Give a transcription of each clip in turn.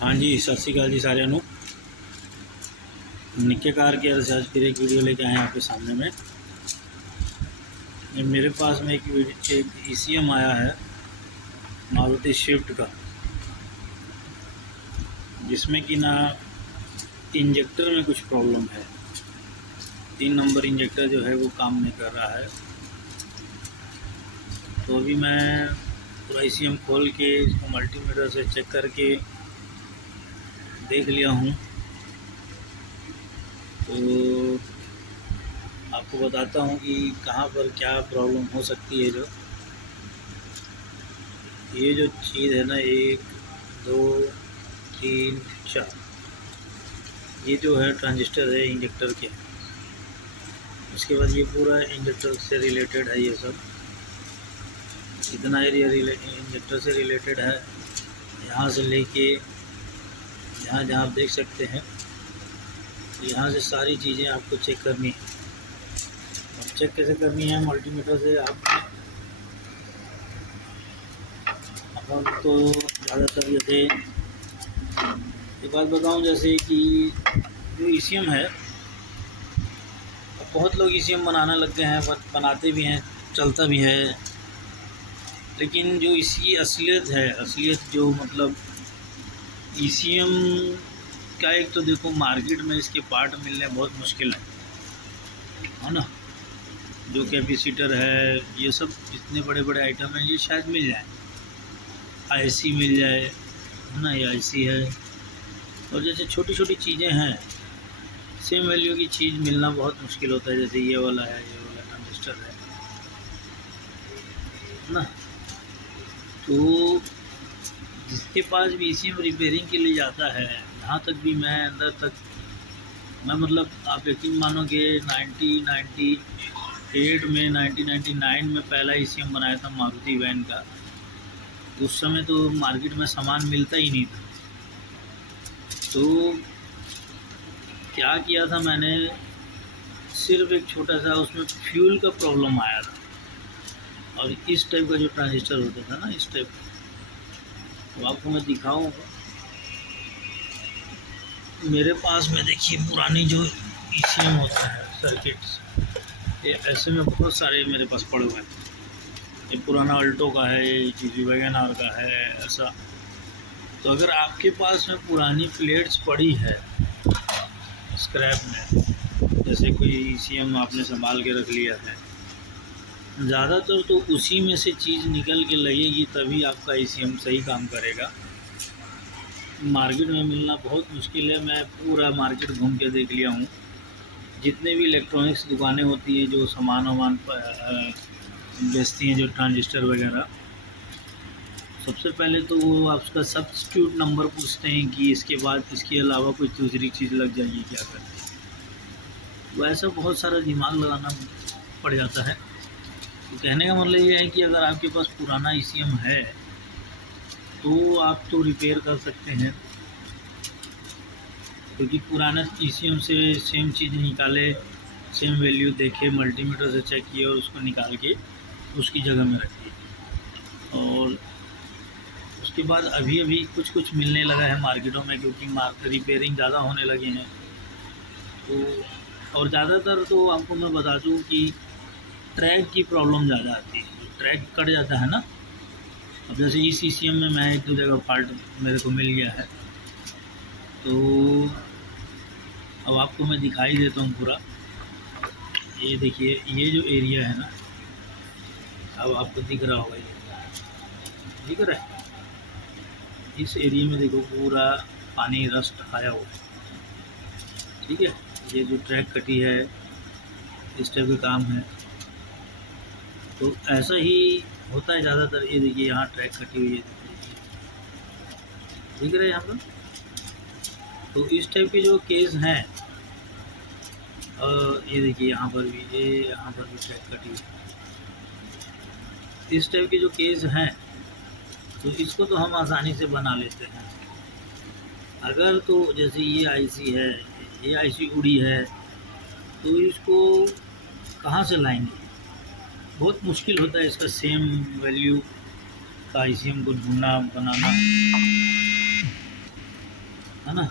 हाँ जी, सत श्री अकाल जी सारिਆਂ ਨੂੰ। निक्के कार के रिसर्च फिर एक वीडियो लेके आए हैं आपके सामने में। ये मेरे पास में एक ECM आया है मारुति स्विफ्ट का, जिसमें कि ना इंजेक्टर में कुछ प्रॉब्लम है। 3 नंबर इंजेक्टर जो है वो काम नहीं कर रहा है। तो अभी मैं पूरा ECM खोल के इसको मल्टीमीटर से चेक करके देख लिया हूँ। तो आपको बताता हूँ कि कहाँ पर क्या प्रॉब्लम हो सकती है। ये जो चीज़ है ना, 1 2 3 4, ये जो है ट्रांजिस्टर है इंजेक्टर के। उसके बाद ये पूरा इंजेक्टर से रिलेटेड है। ये सब इतना एरिया इंजेक्टर से रिलेटेड है। यहाँ से लेके जहाँ जहाँ आप देख सकते हैं, यहाँ से सारी चीज़ें आपको चेक करनी है। अब चेक कैसे करनी है? मल्टीमीटर से आप तो ज़्यादातर जैसे एक बात बताऊँ, जैसे कि जो ECM है, बहुत लोग ECM बनाने लग गए हैं, बनाते भी हैं, चलता भी है। लेकिन जो इसकी असलियत जो मतलब ECM का, एक तो देखो मार्केट में इसके पार्ट मिलने बहुत मुश्किल है ना। जो कैपेसिटर है, ये सब जितने बड़े बड़े आइटम हैं, ये शायद मिल जाए। IC मिल जाए, है ना, ये IC है। और जैसे छोटी छोटी चीज़ें हैं, सेम वैल्यू की चीज़ मिलना बहुत मुश्किल होता है। जैसे ये वाला ट्रांजिस्टर है ना। तो जिसके पास भी ECM रिपेयरिंग के लिए जाता है, यहाँ तक भी मैं अंदर तक मतलब आप यकीन मानोगे 1998 में 1999 में पहला ECM बनाया था मारुति वैन का। उस समय तो मार्केट में सामान मिलता ही नहीं था। तो क्या किया था मैंने, सिर्फ एक छोटा सा उसमें फ्यूल का प्रॉब्लम आया था। और इस टाइप का जो ट्रांजिस्टर होता था ना, इस टाइप का, तो आपको मैं दिखाऊंगा। मेरे पास में देखिए पुरानी जो ECM होता है सर्किट्स, ये ऐसे में बहुत सारे मेरे पास पड़े हुए हैं। ये पुराना अल्टो का है, ये GV वैगन आर का है, ऐसा। तो अगर आपके पास में पुरानी प्लेट्स पड़ी है स्क्रैप में, जैसे कोई ECM आपने संभाल के रख लिया है, ज़्यादातर तो उसी में से चीज़ निकल के लगेगी, तभी आपका ECM सही काम करेगा। मार्केट में मिलना बहुत मुश्किल है। मैं पूरा मार्केट घूम के देख लिया हूँ। जितने भी इलेक्ट्रॉनिक्स दुकानें होती हैं जो सामान बेचती हैं, जो ट्रांजिस्टर वगैरह, सबसे पहले तो वो आपका सब्स्टिट्यूट नंबर पूछते हैं कि इसके बाद इसके अलावा कोई दूसरी चीज़ लग जाएगी क्या करते हैं। तो ऐसा बहुत सारा दिमाग लगाना पड़ जाता है। तो कहने का मतलब ये है कि अगर आपके पास पुराना ECM है तो आप तो रिपेयर कर सकते हैं, क्योंकि पुराना ECM से सेम चीज़ निकाले, सेम वैल्यू देखे, मल्टीमीटर से चेक किए और उसको निकाल के उसकी जगह में रखिए। और उसके बाद अभी कुछ मिलने लगा है मार्केटों में, क्योंकि रिपेयरिंग ज़्यादा होने लगे हैं। तो और ज़्यादातर तो आपको मैं बता दूँ कि ट्रैक की प्रॉब्लम ज़्यादा आती है। ट्रैक कट जाता है ना। अब जैसे इस ECM में मैं 1-2 जगह फॉल्ट मेरे को मिल गया है। तो अब आपको मैं दिखाई देता हूँ पूरा। ये देखिए, ये जो एरिया है ना, अब आपको दिख रहा होगा, ये दिख रहा है। इस एरिया में देखो पूरा पानी रस्ट आया हुआ है, ठीक है। ये जो ट्रैक कटी है, इस टाइप का काम है। तो ऐसा ही होता है ज़्यादातर। ये देखिए, यहाँ ट्रैक कटी हुई है, दिख रहा है यहाँ पर। तो इस टाइप के जो केस हैं, ये देखिए यहाँ पर भी, ये यहाँ पर भी ट्रैक कटी हुई है। इस टाइप के जो केस हैं, तो इसको तो हम आसानी से बना लेते हैं। अगर तो जैसे ये IC है, ये IC उड़ी है, तो इसको कहाँ से लाएंगे? बहुत मुश्किल होता है इसका सेम वैल्यू का ECM को ढूंढना, बनाना। है ना। तो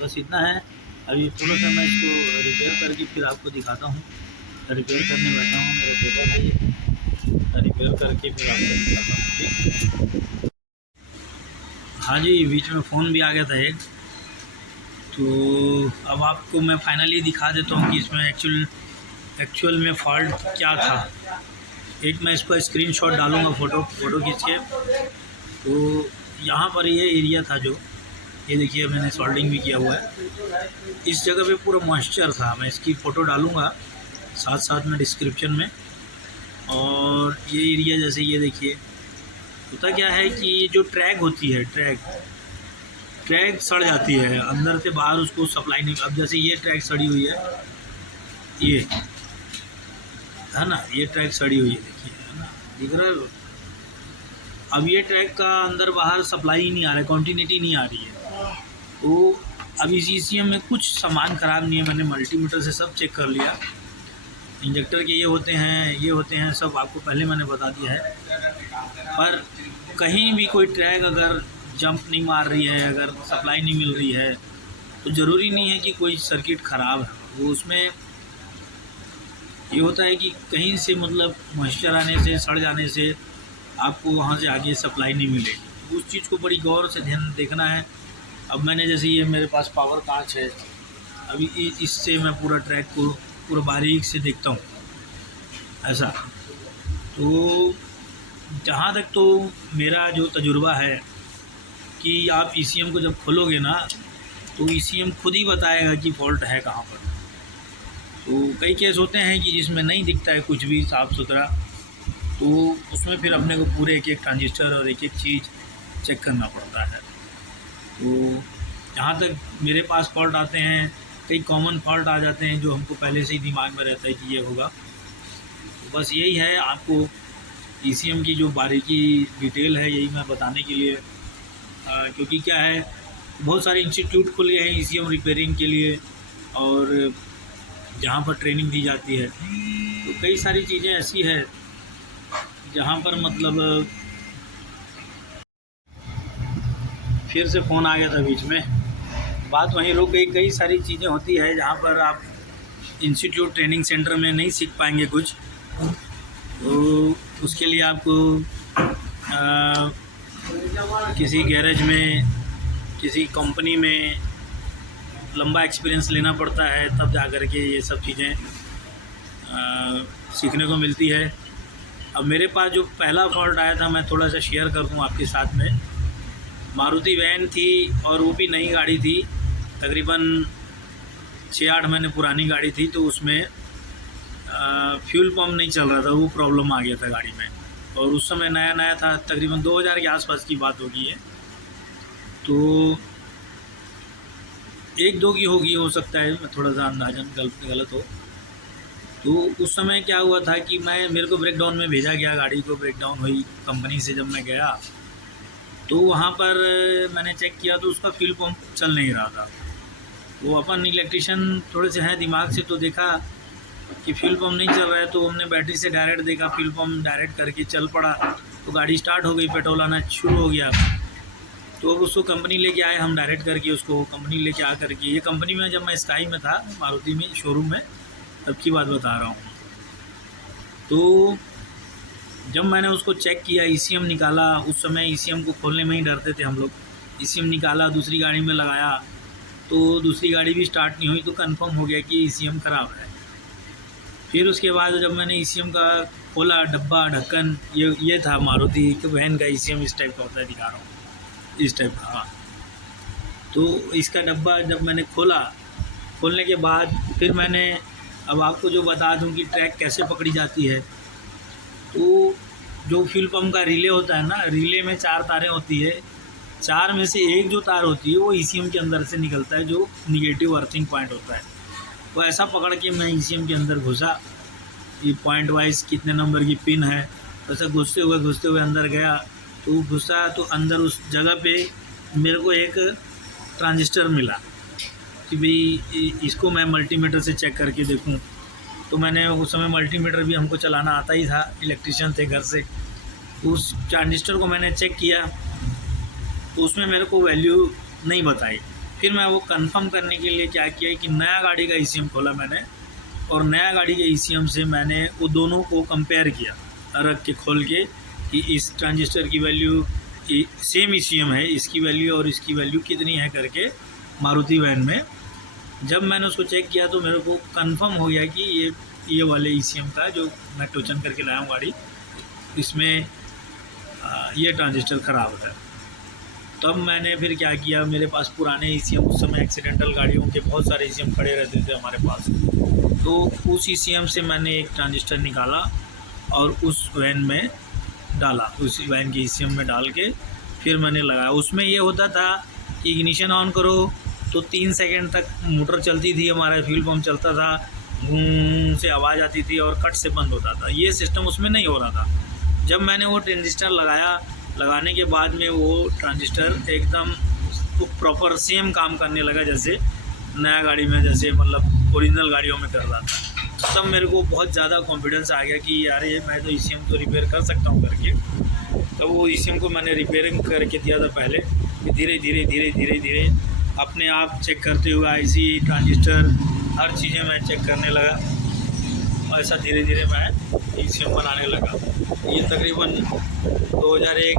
बस इतना है। अभी थोड़ा सा मैं इसको रिपेयर करके फिर आपको दिखाता हूँ। रिपेयर करने बैठा हूँ, मेरा पेपर है ये, रिपेयर करके फिर आपको दिखाता हूँ। ठीक। हाँ जी, बीच में फ़ोन भी आ गया था एक, तो अब आपको मैं फाइनली दिखा देता हूँ कि इसमें एक्चुअल में फ़ॉल्ट क्या था। एक मैं इसका स्क्रीनशॉट डालूँगा, फ़ोटो खींच के। तो यहाँ पर ये एरिया था जो, ये देखिए मैंने सोल्डिंग भी किया हुआ है। इस जगह पे पूरा मॉइस्चर था। मैं इसकी फ़ोटो डालूँगा साथ साथ में डिस्क्रिप्शन में। और ये एरिया जैसे ये देखिए, होता क्या है कि जो ट्रैक होती है, ट्रैक सड़ जाती है अंदर से बाहर, उसको सप्लाई नहीं। अब जैसे ये ट्रैक सड़ी हुई है, ये है ना, ये ट्रैक सड़ी हुई है, देखिए, है ना, दिख रहा है। अब ये ट्रैक का अंदर बाहर सप्लाई ही नहीं आ रहा है, कॉन्टीन्यूटी नहीं आ रही है। तो अब इस ECM में कुछ सामान ख़राब नहीं है। मैंने मल्टीमीटर से सब चेक कर लिया। इंजेक्टर के ये होते हैं, सब आपको पहले मैंने बता दिया है। पर कहीं भी कोई ट्रैक अगर जंप नहीं मार रही है, अगर सप्लाई नहीं मिल रही है, तो ज़रूरी नहीं है कि कोई सर्किट ख़राब है। वो उसमें ये होता है कि कहीं से मतलब मॉइस्चर आने से, सड़ जाने से आपको वहाँ से आगे सप्लाई नहीं मिलेगी। उस चीज़ को बड़ी गौर से ध्यान देखना है। अब मैंने जैसे ये मेरे पास पावर कांच है, अभी इससे मैं पूरा ट्रैक को पूरा बारीक से देखता हूँ ऐसा। तो जहाँ तक तो मेरा जो तजुर्बा है कि आप ECM को जब खोलोगे ना, तो ECM खुद ही बताएगा कि फ़ॉल्ट है कहाँ पर। तो कई केस होते हैं कि जिसमें नहीं दिखता है कुछ भी साफ़ सुथरा, तो उसमें फिर अपने को पूरे एक ट्रांजिस्टर और एक चीज़ चेक करना पड़ता है। तो जहाँ तक मेरे पास फ़ॉल्ट आते हैं, कई कॉमन फ़ॉल्ट आ जाते हैं जो हमको पहले से ही दिमाग में रहता है कि ये होगा। तो बस यही है, आपको ECM की जो बारीकी डिटेल है यही मैं बताने के लिए, क्योंकि क्या है, बहुत सारे इंस्टीट्यूट खुले हैं ECM रिपेयरिंग के लिए, और जहाँ पर ट्रेनिंग दी जाती है। तो कई सारी चीज़ें ऐसी है जहाँ पर मतलब फिर से फ़ोन आ गया था बीच में, बात वहीं रुक गई। कई सारी चीज़ें होती है जहाँ पर आप इंस्टीट्यूट ट्रेनिंग सेंटर में नहीं सीख पाएंगे कुछ। तो उसके लिए आपको किसी गैरेज में, किसी कंपनी में लंबा एक्सपीरियंस लेना पड़ता है, तब जा कर के ये सब चीज़ें सीखने को मिलती है। अब मेरे पास जो पहला फ़ॉल्ट आया था, मैं थोड़ा सा शेयर कर दूँ आपके साथ में। मारुति वैन थी और वो भी नई गाड़ी थी, तकरीबन 6-8 महीने पुरानी गाड़ी थी। तो उसमें फ्यूल पंप नहीं चल रहा था, वो प्रॉब्लम आ गया था गाड़ी में। और उस समय नया था, तकरीबन 2000 के आसपास की बात होगी ये। तो 1-2 की होगी, हो सकता है, थोड़ा सा अंदाजन गलत हो। तो उस समय क्या हुआ था कि मेरे को ब्रेकडाउन में भेजा गया, गाड़ी को ब्रेकडाउन हुई कंपनी से। जब मैं गया तो वहाँ पर मैंने चेक किया तो उसका फ्यूल पंप चल नहीं रहा था। वो अपन इलेक्ट्रिशियन थोड़े से हैं दिमाग से, तो देखा कि फ्यूल पंप नहीं चल रहा है, तो हमने बैटरी से डायरेक्ट देखा, फ्यूल पंप डायरेक्ट करके चल पड़ा, तो गाड़ी स्टार्ट हो गई, पेट्रोल आना शुरू हो गया। तो अब उसको कंपनी लेके आए हम, डायरेक्ट करके उसको कंपनी लेके आ करके। ये कंपनी में जब मैं स्काई में था, मारुति में शोरूम में, तब की बात बता रहा हूँ। तो जब मैंने उसको चेक किया, ECM निकाला, उस समय ECM को खोलने में ही डरते थे हम लोग। ECM निकाला, दूसरी गाड़ी में लगाया, तो दूसरी गाड़ी भी स्टार्ट नहीं हुई, तो कंफर्म हो गया कि ECM ख़राब है। फिर उसके बाद जब मैंने ECM का खोला, डब्बा ढक्कन, ये था मारुति के वैन का ECM, इस टाइप का होता है, दिखा रहा हूँ, इस टाइप का। हाँ, तो इसका डब्बा जब मैंने खोलने के बाद फिर मैंने, अब आपको जो बता दूं कि ट्रैक कैसे पकड़ी जाती है। तो जो फ्यूल पंप का रिले होता है ना, रिले में 4 तारें होती है, 4 में से एक जो तार होती है वो ECM के अंदर से निकलता है, जो निगेटिव अर्थिंग पॉइंट होता है। तो ऐसा पकड़ के मैं ECM के अंदर घुसा, ये पॉइंट वाइज कितने नंबर की पिन है, ऐसा घुसते हुए अंदर गया। तो घुसा तो अंदर उस जगह पे मेरे को एक ट्रांजिस्टर मिला कि भाई इसको मैं मल्टीमीटर से चेक करके देखूं। तो मैंने उस समय मल्टीमीटर भी हमको चलाना आता ही था, इलेक्ट्रिशियन थे घर से। उस ट्रांजिस्टर को मैंने चेक किया, तो उसमें मेरे को वैल्यू नहीं बताई। फिर मैं वो कंफर्म करने के लिए क्या किया कि नया गाड़ी का ईसीएम खोला मैंने, और नया गाड़ी के ईसीएम से मैंने वो दोनों को कंपेयर किया, रख के खोल के, कि इस ट्रांजिस्टर की वैल्यू सेम ईसीएम है, इसकी वैल्यू और इसकी वैल्यू कितनी है करके मारुति वैन में। जब मैंने उसको चेक किया तो मेरे को कंफर्म हो गया कि ये वाले ईसीएम का जो मैं टोचन करके लाया हूँ गाड़ी, इसमें ये ट्रांजिस्टर ख़राब है। तब मैंने फिर क्या किया, मेरे पास पुराने ईसीएम, उस समय एक्सीडेंटल गाड़ियों के बहुत सारे ईसीएम खड़े रहते थे हमारे पास, तो उस ईसीएम से मैंने एक ट्रांजिस्टर निकाला और उस वैन में डाला, उस वैन के ईसीएम में डाल के फिर मैंने लगाया। उसमें ये होता था कि इग्निशन ऑन करो तो 3 सेकंड तक मोटर चलती थी, हमारा फ्यूल पंप चलता था, घूम से आवाज़ आती थी और कट से बंद होता था। ये सिस्टम उसमें नहीं हो रहा था। जब मैंने वो ट्रांजिस्टर लगाया, लगाने के बाद में वो ट्रांजिस्टर एकदम प्रॉपर सेम काम करने लगा जैसे नया गाड़ी में, जैसे मतलब ओरिजिनल गाड़ियों में कर रहा था। तब मेरे को बहुत ज़्यादा कॉन्फिडेंस आ गया कि यार ये मैं तो ईसीएम तो रिपेयर कर सकता हूँ करके। तो वो ईसीएम को मैंने रिपेयरिंग करके दिया था पहले, कि धीरे धीरे अपने आप चेक करते हुए आईसी, ट्रांजिस्टर, हर चीज़ें मैं चेक करने लगा। ऐसा धीरे धीरे मैं ईसीएम बनाने लगा। ये तकरीबन 2001,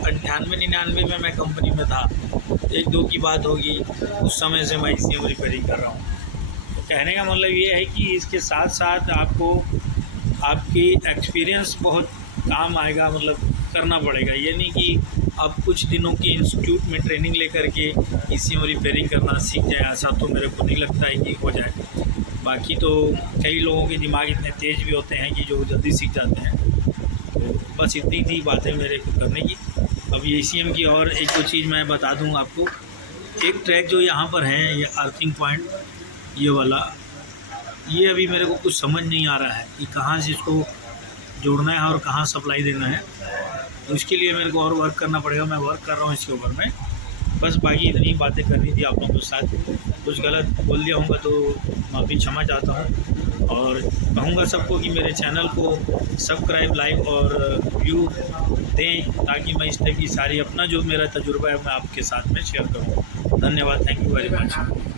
98-99 में मैं कंपनी में था, 1-2 की बात होगी, उस समय से मैं ईसीएम रिपेयरिंग कर रहा हूँ। तो कहने का मतलब ये है कि इसके साथ साथ आपको आपकी एक्सपीरियंस बहुत काम आएगा, मतलब करना पड़ेगा। ये नहीं कि आप कुछ दिनों की इंस्टीट्यूट में ट्रेनिंग लेकर के ईसीएम रिपेयरिंग करना सीख जाए, ऐसा तो मेरे को नहीं लगता है कि हो जाए। बाकी तो कई लोगों के दिमाग इतने तेज़ भी होते हैं कि जो जल्दी सीख जाते हैं। तो बस इतनी थी बातें मेरे को करने की। अब ये ईसीएम की और एक दो चीज़ मैं बता दूँ आपको। एक ट्रैक जो यहाँ पर है, ये अर्थिंग पॉइंट, ये वाला, ये अभी मेरे को कुछ समझ नहीं आ रहा है कि कहाँ से इसको जोड़ना है और कहाँ सप्लाई देना है। तो इसके लिए मेरे को और वर्क करना पड़ेगा। मैं वर्क कर रहा हूँ इसके ऊपर में। बस बाकी इतनी बातें करनी थी आप लोगों के साथ। कुछ गलत बोल दिया होगा तो माफ़ी क्षमा चाहता हूँ, और कहूँगा सबको कि मेरे चैनल को सब्सक्राइब, लाइक और व्यू दें, ताकि मैं इस टाइप की सारी अपना जो मेरा तजुर्बा है मैं आपके साथ में शेयर करूँ। धन्यवाद, थैंक यू वेरी मच।